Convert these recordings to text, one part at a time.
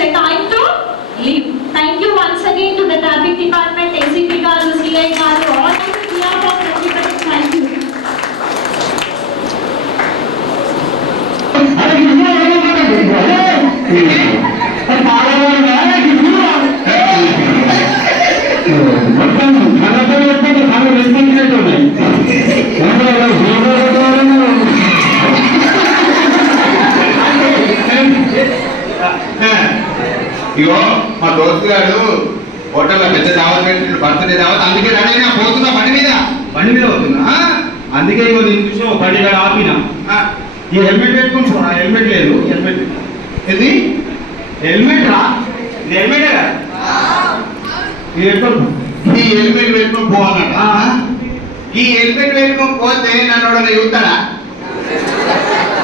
a time to leave. Thank you once again to the traffic department, ACP Garu, CI Garu, all of the PR of everybody. Thank you. Thank you. ఇగో మా దోస్తు గారు హోటల్లో పెద్ద దావత్ పెట్టిండు birthday దావత్. అందుకే రెడీ అయినా పోతున్నా బండి మీద. బండి మీద అవుతున్నా ఆ? అందుకే ఇగో నేను చూసిన బండి కాడ ఆపిన. ఈ హెల్మెట్ పెట్టుకుని పోనా హెల్మెట్ లేదు. హెల్మెట్. ఇది హెల్మెట్ రా? ఇది హెల్మెట్ ఇది ఈ హెల్మెట్ పెట్టుకొని పోవాలట ఈ హెల్మెట్ పెట్టుకొని పోతే నన్ను చూస్తాడా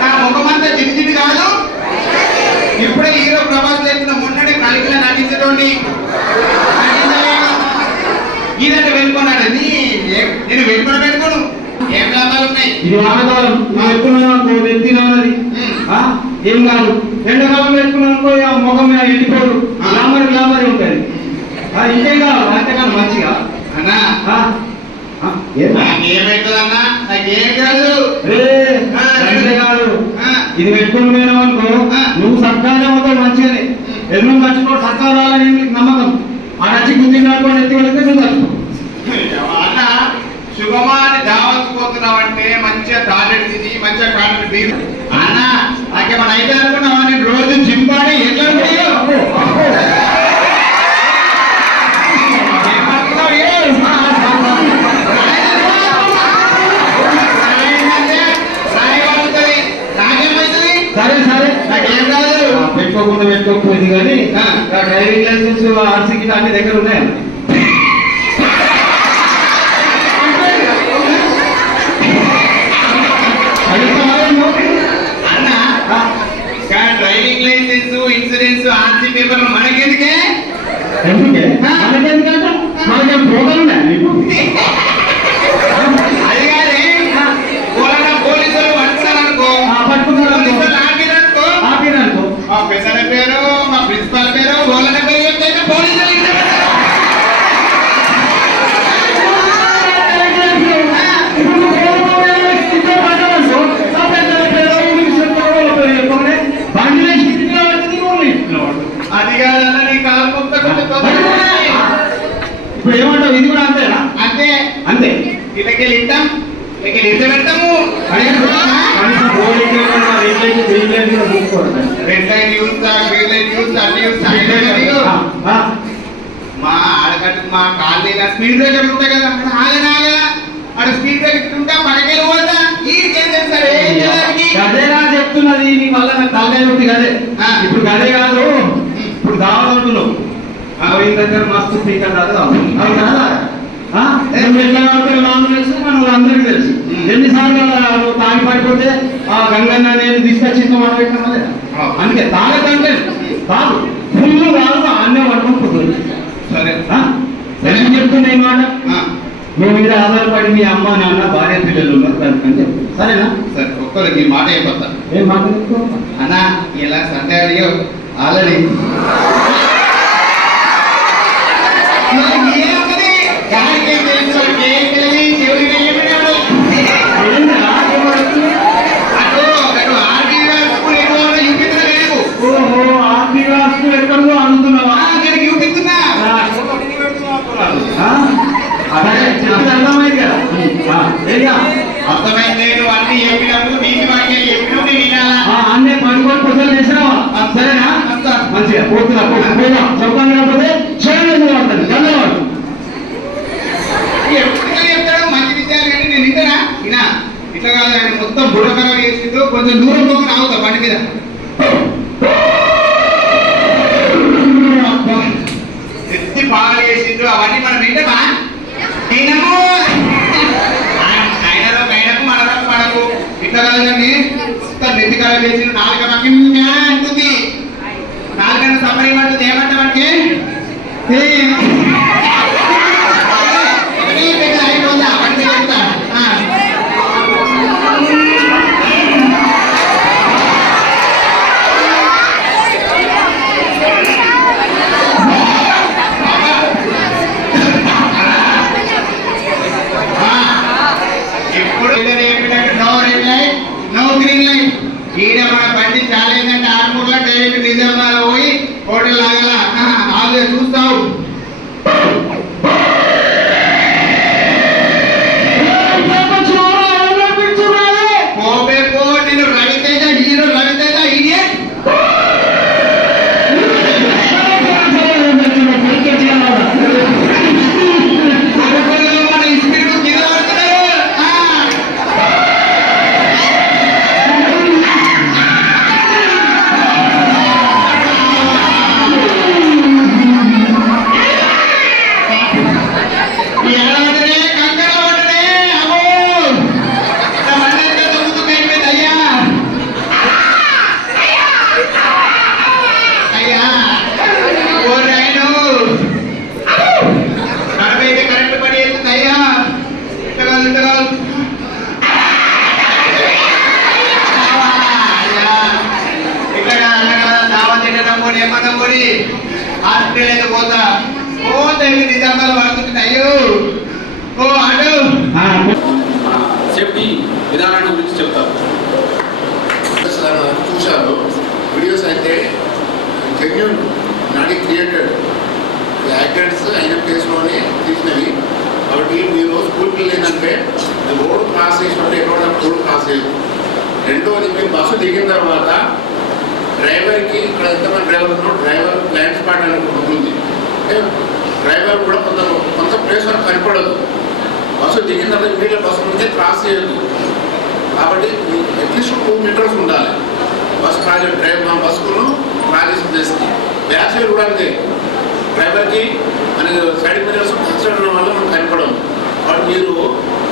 నా ముఖమంతా జిడి జిడి కాదు. ఇప్పుడే నటించడండి ఇదంటే పెట్టుకున్నాడండి నేను పెట్టుకుని పెట్టుకోను. ఏం లాభాలు ఉన్నాయి? ఇది వానకాలం అనుకో నెత్తిన ఉన్నది. ఆ? ఏం కాదు. ఎండాకాలం పెట్టుకున్నావు అనుకో ఆ ముఖం మీద ఎండిపోదు. ఆ. గ్లామర్ గ్లామర్ ఉంటుంది. ఇంకేం కావాలి అంతకన్నా మంచిగా. అన్నా. నాకేం కాదు. కాదు. ఇది పెట్టుకుని పోయినావు అనుకో. నువ్వు సత్కారం అవుతావు మంచిగానే. ఎన్నో మర్చిపో సత్కారం రావాలని నీకు నమ్మకం. ఆ నచ్చి గుంజి నడుకొని ఎత్తి వెళ్తే నువ్వు అన్న శుభమాని దావత్ పోతున్నావంటే మంచిగా టాయిలెట్ తిని మంచిగా టాయిలెట్ తీరు అన్న నాకేమన్నా అయితే అనుకున్నావా? నేను రోజు జిమ్ పాడి ఎట్లా పెట్టుకోకుండా పెట్టుకోకపోయింది కానీ. ఆ డ్రైవింగ్ లైసెన్స్ ఆర్సీ కిట్ అన్ని దగ్గర ఉన్నాయా? Driving licence insurance RC paper మనకెందుకే? ఎందుకే? మనకెందుకంట? మనకేం ఉన్నాయా ఏమంటావు ఇది కూడా అంతేనా? అంతే. అంతే. ఇళ్ళకి ఇద్దాం. ఇళ్ళకి ఇంత పెడతాము. రెడ్ గ్రీన్ అన్ని మా ఆడగట్టు మా కాలనీ స్పీడ్ బ్రేకర్ ఉంటాయి కదా. ఆగనా ఆగదా అక్కడ స్పీడ్ బ్రేకర్ ఉంటే పడకెళ్ళి పోతా. ఈడికేం చేయడానికి గదేనా చెప్తున్నది నీ వల్ల నాకు తలకాయ నొప్పి గదే. ఇప్పుడు గదే కాదు. ఇప్పుడు దావతుంటున్నావు అవి దగ్గర మస్తు స్పీకర్ కాదు తెలుసు ఎన్నిసార్లు నువ్వు తాగి పడిపోతే ఆ గంగన్న నేను తీసుకొచ్చి ఇంత మాట అందుకే తాగకంటే కాదు ఫుల్ కాదు అన్నం అనుకుంటుంది సరే ఎందుకు చెప్తున్నా ఈ మాట మీ మీద ఆధారపడి మీ అమ్మ నాన్న భార్య పిల్లలు ఉన్నారు కనుక చెప్పు. సరేనా సరే ఒక్కరికి ఈ మాట అయిపోతా ఏం మాట చెప్తావు? అన్నా ఇలా సండే అడిగావు ఆల్రెడీ ఏందిరా? ఏం అడుగుతున్నావు? ఓహో ఆర్థిక ఆస్తులు ఎక్కడో అనుకున్నావా ఆ? అదే చెప్తే అర్థమైంది కదా ఆ, ఏగా? అర్థమైంది నువ్వు అన్ని చెప్పినప్పుడు నీటి వాక్యాలు చెప్పినప్పుడు నేను వినాలా ఆ, అన్నే పనుకొని పొద్దులు చేసావా సరేనా మంచిగా పోతున్నా పోతున్నా పోదా చెప్పాను కాకపోతే చేయలేదు వాడుతుంది ధన్యవాదాలు ఎప్పుడు చెప్తాడు మంచి విషయాలు కానీ నేను వింటానా వినా ఇట్లా కాదు ఆయన మొత్తం బుర్రకరం చేసిండు కొంచెం దూరం పోకుండా ఆగుతా బండి మీద ఎత్తి పాలు చేసిండు అవన్నీ మనం వింటామా తినము. ఆయనలో మేడకు మనకు మనకు ఇట్లా కాదు కానీ మొత్తం నెత్తి కళ చేసిండు నాలుక మనకి మ్యా అంటుంది నాలుగన్న సపరేమంటుంది ఏమంటామంటే విధానాన్ని గురించి చెప్తాను. చూశారు వీడియోస్ అయితే జెన్యున్ నాటి క్రియేటెడ్ యాక్టర్స్ అయిన ప్లేస్లోనే తీసినవి. కాబట్టి మీరు స్కూల్ లేదంటే రోడ్ క్రాస్ చేసినప్పుడు ఎక్కడ రోడ్ క్రాస్ చేయదు రెండోది మీరు బస్సు దిగిన తర్వాత డ్రైవర్కి ఇక్కడ ఎంతమంది డ్రైవర్ ఉన్నారో డ్రైవర్ బ్లైండ్ స్పాట్ అని ఉంటుంది అంటే డ్రైవర్ కూడా కొంత కొంత ప్లేస్ వరకు కనపడదు. బస్సు దిగిన తర్వాత వీళ్ళ బస్సు నుంచే క్రాస్ చేయొద్దు. కాబట్టి అట్లీస్ట్ టూ మీటర్స్ ఉండాలి. బస్ ప్రాజెక్ట్ డ్రైవర్ మా బస్సును ప్రాజెక్ట్ చేస్తుంది బ్యాక్ సైడ్ కూడా అంతే. డ్రైవర్కి మనకి సైడ్ మిరర్స్ సైడ్ వల్ల మనం కనపడం కాబట్టి మీరు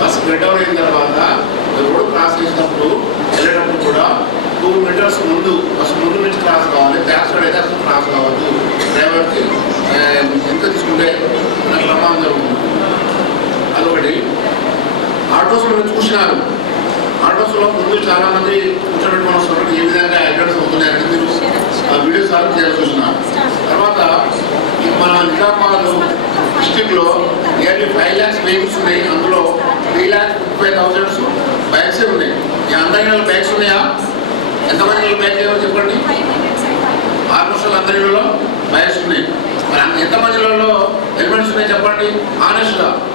బస్ గెట్ అయిన తర్వాత రోడ్ క్రాస్ చేసినప్పుడు వెళ్ళేటప్పుడు కూడా టూ మీటర్స్ ముందు బస్సు ముందు నుంచి క్రాస్ కావాలి. బ్యాక్ సైడ్ అయితే అసలు క్రాస్ కావద్దు. డ్రైవర్కి ఎంత తీసుకుంటే నాకు ప్రమాదం జరుగుతుంది. అదొకటి. ఆటోస్ మీరు చూసినారు. ఆటోస్లో ముందు చాలా మంది కూర్చోబెట్టుకుని వస్తున్నారు ఏ విధంగా అడ్వర్టైజ్ అవుతున్నాయని మీరు ఆ వీడియో సార్ చేయాల్సి చూసినారు తర్వాత మన నిజామాబాద్ డిస్టిక్లో నియర్లీ ఫైవ్ ల్యాక్స్ వెహికల్స్ ఉన్నాయి. అందులో three lakhs fifty thousands bags ఉన్నాయి. ఈ అందరి బ్యాగ్స్ ఉన్నాయా? ఎంతమంది బ్యాగ్స్ అయ్యో చెప్పండి? ఆల్మోస్ట్ అందరిలో బైక్స్ ఉన్నాయి. మరి అంత- ఎంతమందిలో హెల్మెట్స్ ఉన్నాయి చెప్పండి? ఆనెస్ట్గా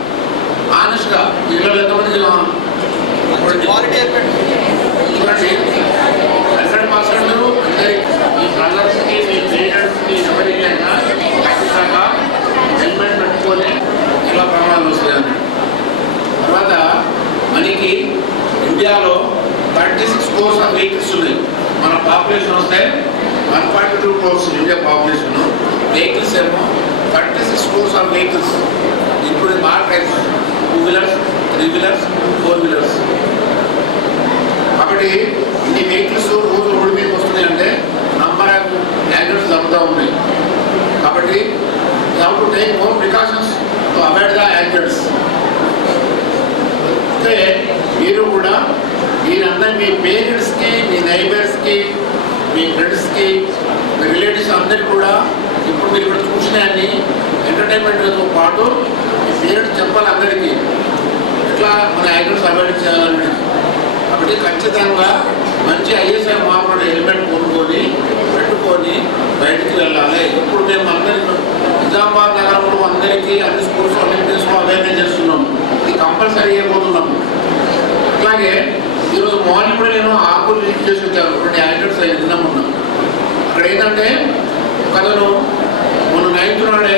ఆనెస్ట్గా ఇళ్ళలో ఎంతమంది మనకి ఇండియాలో thirty six crores of vehicles ఉన్నాయి మన పాపులేషన్ వస్తే one forty two crores India population vehicles ఏమో thirty six crores of vehicles ఇప్పుడు బాగా types two wheelers three wheelers four wheelers కాబట్టి ఇన్ని వెహికల్స్ రోజు రోడ్డు మీదకి వస్తున్నాయి అంటే నంబర్ ఆఫ్ యాక్సిడెంట్స్ తగ్గుతూ ఉన్నాయి కాబట్టి how to take more precautions to avoid the accidents అయితే మీరు కూడా మీరందరూ మీ పేరెంట్స్కి మీ నైబర్స్కి మీ ఫ్రెండ్స్కి మీ రిలేటివ్స్ అందరికీ కూడా ఇప్పుడు మీరు ఇక్కడ చూసినాయని ఎంటర్టైన్మెంట్తో పాటు మీ పేరెంట్స్ చెప్పాలి అందరికీ. ఎట్లా మన యాక్సిడెంట్స్ అవాయిడ్ చేయాలని కాబట్టి ఖచ్చితంగా మంచి ఐఎస్ఐ మార్పుడు హెల్మెట్ కొనుక్కొని పెట్టుకొని బయటికి వెళ్ళాలి. ఇప్పుడు మేము అందరికీ నిజామాబాద్ నగరంలో అందరికీ అన్ని స్కూల్స్ అన్ని అవేర్నెస్ చేస్తున్నాము ఇది కంపల్సరీ అయిపోతున్నాము అట్లాగే ఈరోజు మార్నింగ్ కూడా నేను ఆకులు లీక్ చేసి వచ్చాను. రెండు యాక్సిడెంట్స్ అయ్యి నిన్న అక్కడ ఏంటంటే కథను మొన్న నైన్త్ నాడే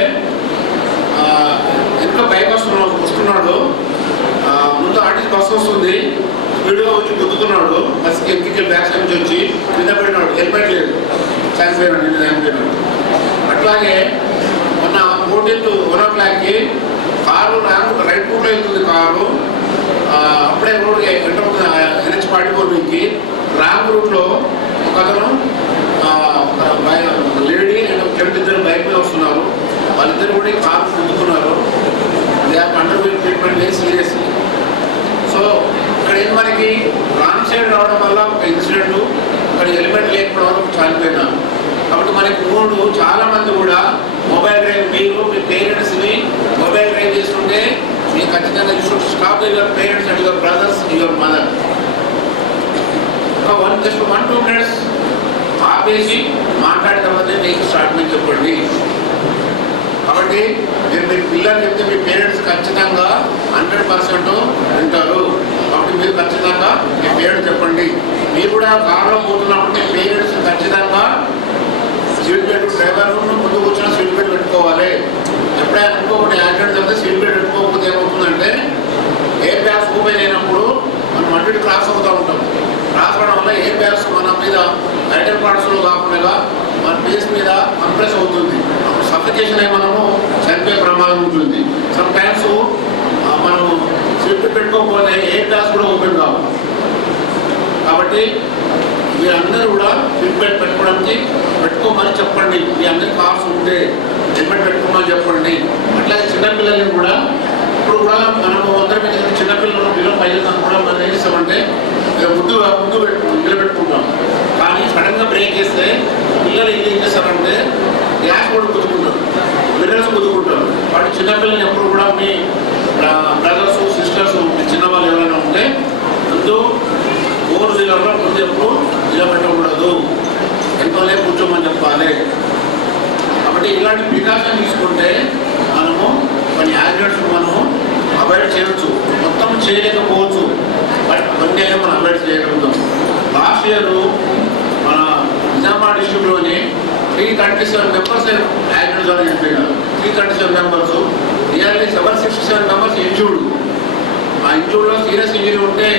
ఆ, బైక్ వస్తున్నాడు వస్తున్నాడు. ముందు ఆర్టీసీ బస్సు వస్తుంది. స్పీడ్గా వచ్చి గుద్దుతున్నాడు. బస్కి ఎక్కికి బ్యాక్ నుంచి వచ్చి కింద పడినాడు. హెల్మెట్ లేదు. చనిపోయినాడు నిన్న చనిపోయినాడు అట్లాగే మొన్న ఫోర్టీన్త్ వన్ ఓ క్లాక్కి కారు నాకు రైట్ రూట్లో వెళ్తుంది కారు. అప్పుడే రోడ్ ఎంటర్ అవుతుంది ఎన్హెచ్ ఫార్టీ ఫోర్ నుంచి రాంగ్ రూట్లో ఒక అతను లేడీ అండ్ ఒక చెట్టు ఇద్దరు బైక్ మీద వస్తున్నారు. వాళ్ళిద్దరు కూడా కారు గుద్దుకున్నారు దే అండర్ ట్రీట్మెంట్ లేదు సీరియస్లీ సో ఇక్కడ ఏం మనకి రాంగ్ సైడ్ రావడం వల్ల ఒక ఇన్సిడెంట్ ఇక్కడ హెల్మెట్ లేకపోవడం వల్ల ఒక కాబట్టి మనకి మూడు చాలా మంది కూడా మొబైల్ డ్రైవ్ మీరు మీ పేరెంట్స్ని మొబైల్ డ్రైవ్ చేస్తుంటే మీరు ఖచ్చితంగా you should stop your parents and your brothers your mother ఒక one just one two minutes ఆపేసి మాట్లాడిన తర్వాత మీకు స్టార్ట్ చెప్పండి. కాబట్టి మీరు మీ పిల్లలు చెప్తే మీ పేరెంట్స్ ఖచ్చితంగా హండ్రెడ్ పర్సెంట్ వింటారు. కాబట్టి మీరు ఖచ్చితంగా మీ పేరెంట్స్ చెప్పండి. మీరు కూడా కారులో పోతున్నప్పుడు మీ పేరెంట్స్ ఖచ్చితంగా సీట్ బెల్ట్ డ్రైవర్ ముందు కూర్చొని సీట్ బెల్ట్ పెట్టుకోవాలి. ఎప్పుడైనా ఇంకొకటి యాక్సిడెంట్ జరిగితే సీట్ బెల్ట్ పెట్టుకోకపోతే ఏమవుతుందంటే ఎయిర్ బ్యాగ్స్ ఓపెన్ అయినప్పుడు మనం అటు క్రాస్ అవుతూ ఉంటాం. క్రాస్ అవ్వడం వల్ల ఎయిర్ బ్యాగ్స్ మన మీద ఐటల్ పార్ట్స్లో కాకుండా మన ఫేస్ మీద కంప్రెస్ అవుతుంది. సఫికేషన్ అయి మనము చనిపోయే ప్రమాదం ఉంటుంది. సమ్ టైమ్స్ మనం స్విఫ్ట్ పెట్టుకోకపోతే ఎయిర్ క్లాస్ కూడా ఓపెన్ కావు. కాబట్టి మీరందరూ కూడా స్విఫ్ట్ బెల్ట్ పెట్టుకోవడానికి పెట్టుకోమని చెప్పండి. మీ అందరి కార్స్ ఉంటే హెల్మెట్ పెట్టుకోమని చెప్పండి. అట్లాగే చిన్నపిల్లల్ని కూడా ఇప్పుడు కూడా మనము అందరం చిన్నపిల్లలు పిల్లలు పైన కూడా మనం ఏం చేస్తామంటే ముందు ముందు పెట్టు నిలబెట్టుకుంటాం కానీ సడన్గా బ్రేక్ చేస్తే పిల్లలు ఏం చేస్తారంటే గ్యాస్ కూడా కుదుకుంటారు మిర్రర్స్ కుదుకుంటారు వాటి చిన్నపిల్లలు ఎప్పుడు కూడా మీ బ్రదర్స్ సిస్టర్స్ మీ చిన్నవాళ్ళు ఎవరైనా ఉంటే ముందు ఫోర్ వీలర్లో ముందు ఎప్పుడు నిలబెట్టకూడదు. ఎంతలే కూర్చోమని చెప్పాలి. కాబట్టి ఇలాంటి ప్రికాషన్ తీసుకుంటే మనము కొన్ని యాక్సిడెంట్స్ మనము అవాయిడ్ చేయొచ్చు మొత్తం చేయలేకపోవచ్చు. బట్ కొన్ని అయితే మనం అవాయిడ్ చేయగలుగుతాం. లాస్ట్ ఇయర్ మన Nizamabad డిస్ట్రిక్ట్లోని three thirty seven members accident ద్వారా చనిపోయినారు three thirty seven members nearly seven sixty seven members injured ఆ ఇంజూర్డ్లో సీరియస్ ఇంజరీ ఉంటే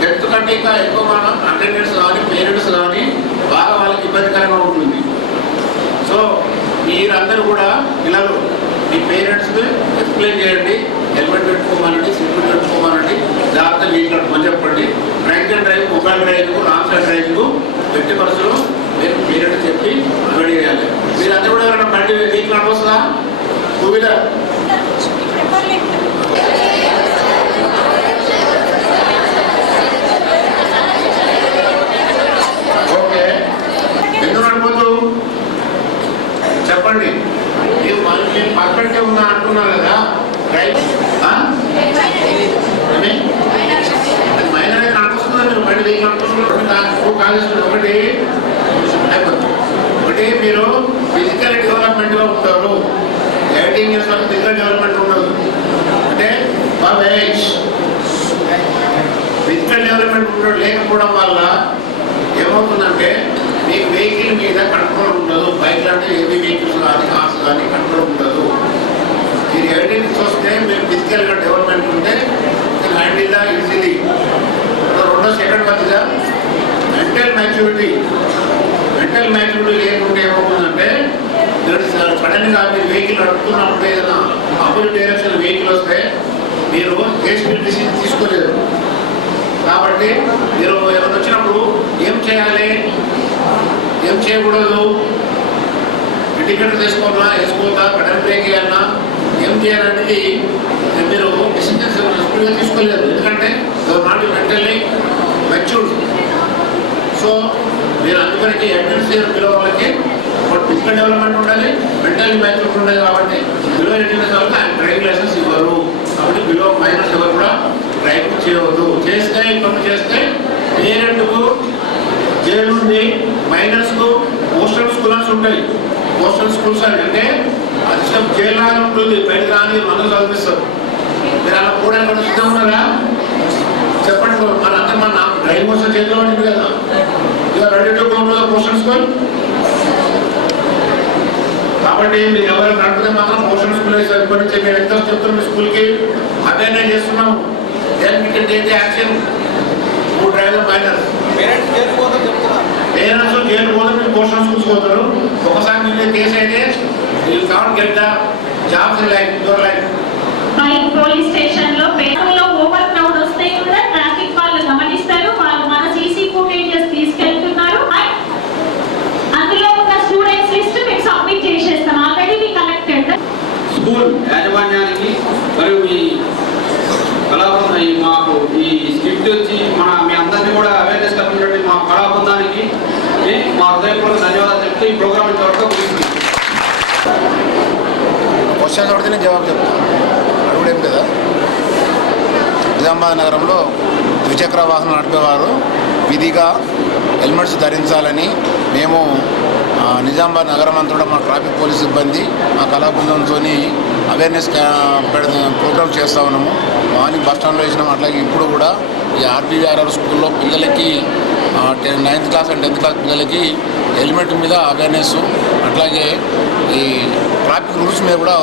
డెత్ కంటే ఇంకా ఎక్కువ మన అటెండెన్స్ కానీ పేరెంట్స్ కానీ బాగా వాళ్ళకి ఇబ్బందికరంగా ఉంటుంది. సో మీరందరూ కూడా పిల్లలు మీ పేరెంట్స్కి ఎక్స్ప్లెయిన్ చేయండి. హెల్మెట్ పెట్టుకోమనండి సీట్ బెల్ట్ జాగ్రత్తలు జాగ్రత్త వీటిని చెప్పండి. Drive and drive mobile driving wrong side driving ఎట్టి పరిస్థితులు మీరు మీరంటే చెప్పి రెడీ చేయాలి. మీరందరూ కూడా ఎవరైనా బండి వెహికల్ నడవస్తుందా టూ వీలర్ ఓకే. ఎందుకు నడపొద్దు? చెప్పండి. నేను మన- మీరు పక్కనే ఉన్నా అంటున్నారు కదా. రైట్ ఆ? ఏమి? మైనర్ అయితే మీరు బండి వెహికల్ నడుపుతున్నారు ఒకటి కా- టూ ఒకటి ఒకటి మీరు ఫిజికల్ డెవలప్మెంట్లో ఉంటారు. ఎయిటీన్ ఇయర్స్ వరకు ఫిజికల్ డెవలప్మెంట్ ఉండదు. అంటే బాబు ఏజ్ ఫిజికల్ డెవలప్మెంట్ ఉండడం లేకపోవడం వల్ల ఏమవుతుందంటే మీకు వెహికల్ మీద కంట్రోల్ ఉండదు. బైక్ అంటే హెవీ వెహికల్స్ కానీ కార్స్ కానీ కంట్రోల్ ఉండదు మీరు ఎయిటీన్స్ వస్తే మీరు ఫిజికల్గా డెవలప్మెంట్ ఉంటే హ్యాండిల్గా ఈజీలీ. రెండో సెకండ్ పద్ధతిగా మెంటల్ మ్యాచ్యూరిటీ మెంటల్ మ్యాచ్యూరిటీ లేకుంటే ఏమవుతుందంటే సడన్గా మీరు వెహికల్ నడుపుతున్నప్పుడు ఏదైనా ఆపోజిట్ డైరెక్షన్ వెహికల్ వస్తే మీరు హేస్ట్ డిసిజన్ తీసుకోలేదు. కాబట్టి మీరు ఎవరు వచ్చినప్పుడు ఏం చేయాలి? ఏం చేయకూడదు? టికెట్ తీసుకోవాలా వేసుకోవద్దా కడన్ బ్రేక్ వేయాలన్నా ఏం అనేది మీరు డిసిజన్స్ స్కూల్గా తీసుకోలేదు. ఎందుకంటే నాట్ మెంటల్లీ మెచ్యూర్డ్ సో మీరు అందుకనికి అడ్మినిస్ట్రేషన్ బిలో వాళ్ళకి ఫిజికల్ డెవలప్మెంట్ ఉండాలి మెంటల్లీ మెచ్యూర్ ఉండాలి కాబట్టి బిలో ఎయిటీన్ ఇయర్స్ వాళ్ళకి ఆయన డ్రైవింగ్ లైసెన్స్ ఇవ్వరు. కాబట్టి బిలో మైనస్ ఎవరు కూడా డ్రైవింగ్ చేయవద్దు. చేస్తే ఇబ్బంది చేస్తే పేరెంట్కు జైలు ఉంది మైనర్స్కు పోస్టల్ స్కూల్స్ ఉంటాయి. పోస్టల్ స్కూల్స్ అంటే లాగా ఉంటుంది బయట రాని మనకు చదివిస్తారు మీరు అలా కూడా సిద్ధం ఉన్నారా? చెప్పండి మన అంటే మన డ్రైవింగ్ కోసం చేతిలో ఉంటుంది కదా. ఇక రెడీ టు గో స్కూల్? కాబట్టి మీరు ఎవరు నడిపితే మాత్రం పోస్టల్ స్కూల్ ఇప్పటి నుంచి మేము ఎంత చెప్తున్నాం మీ స్కూల్కి. అవేర్నెస్ చేస్తున్నాం then we can take action who drive minor parents jail పోతే మీరు పోస్టల్ స్కూల్స్ పోతారు. ఒకసారి మీరు కేసు అయితే you can't get the jobs in life your life by police స్టేషన్లో పేరులో ఓవర్ క్రౌడ్ వస్తే కూడా ట్రాఫిక్ వాళ్ళు గమనిస్తారు వాళ్ళు మన సీసీ ఫుటేజెస్ తీసుకెళ్తున్నారు. అందులో ఉన్న స్టూడెంట్స్ లిస్ట్ మీకు సబ్మిట్ చేసేస్తాం. ఆల్రెడీ వి కలెక్టెడ్ స్కూల్ యాజమాన్యానికి మరియు మీ కళాబృందం ఈ మాకు ఈ స్క్రిప్ట్ వచ్చి మన మీ అందరినీ కూడా అవేర్నెస్ కల్పించినటువంటి మా కళాబృందానికి. ఏ, మా హృదయపూర్వక ధన్యవాదాలు చెప్తూ ఈ ప్రోగ్రామ్ ఇంతవరకు క్వశ్చన్స్ అడిగితే నేను జవాబు చెప్తాను అడుగుడేం కదా నిజామాబాద్ నగరంలో ద్విచక్ర వాహనం నడిపేవారు విధిగా హెల్మెట్స్ ధరించాలని మేము నిజామాబాద్ నగరం అంతా కూడా మా ట్రాఫిక్ పోలీస్ సిబ్బంది మా కళాబృందంతో అవేర్నెస్ ప్రోగ్రామ్ చేస్తూ ఉన్నాము. మార్నింగ్ బస్ స్టాండ్లో వేసినాం. అట్లాగే ఇప్పుడు కూడా ఈ ఆర్బీఆర్ఆర్ స్కూల్లో పిల్లలకి ten ninth class and tenth class పిల్లలకి హెల్మెట్ మీద అవేర్నెస్ అట్లాగే ఈ ట్రాఫిక్ రూల్స్ మీద కూడా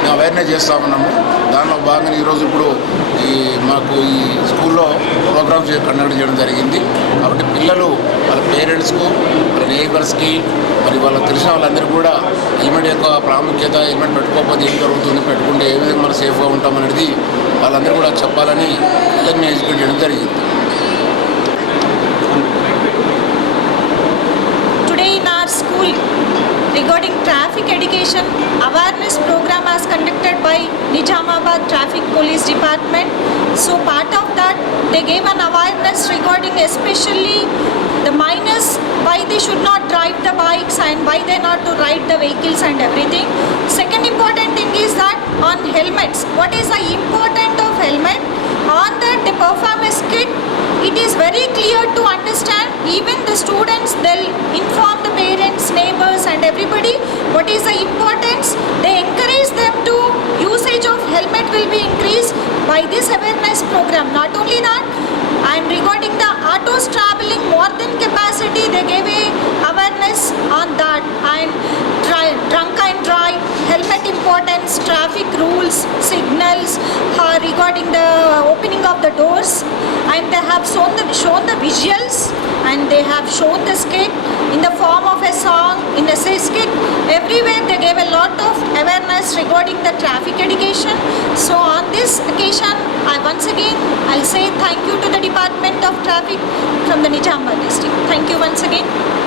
మేము అవేర్నెస్ చేస్తా ఉన్నాము. దానిలో భాగంగా ఈరోజు ఇప్పుడు ఈ మాకు ఈ స్కూల్లో ప్రోగ్రామ్స్ కండక్ట్ చేయడం జరిగింది. కాబట్టి పిల్లలు వాళ్ళ పేరెంట్స్కు వాళ్ళ నేబర్స్కి మరి వాళ్ళకి తెలిసిన వాళ్ళందరికీ కూడా హెల్మెట్ యొక్క ప్రాముఖ్యత హెల్మెట్ పెట్టుకోకపోతే ఏం జరుగుతుంది పెట్టుకుంటే ఏ విధంగా మనం సేఫ్గా ఉంటామనేది వాళ్ళందరూ కూడా చెప్పాలని పిల్లల్ని ఎడ్యుకేట్ చేయడం జరిగింది. Regarding traffic education awareness program as conducted by Nizamabad Traffic Police Department. So part of that they gave an awareness regarding especially the minors why they should not drive the bikes and why they not to ride the vehicles and everything. Second important thing is that on helmets what is the importance of helmet on that they perform a skit it is very clear to understand even the students they'll inform the parents neighbors and everybody what is the importance. They encourage them to usage of helmet will be increased by this awareness program. Not only that and regarding the autos traveling more than capacity they gave a awareness on that. And dri- drunk and drive helmet importance traffic rules signals uh, regarding the opening of the doors. And they have shown the shown the visuals and they have shown the skit in the form of a song in a skit. Everywhere they gave a lot of awareness regarding the traffic education. So on this occasion i once again i'll say thank you to the department of traffic from the nijamabad district. Thank you once again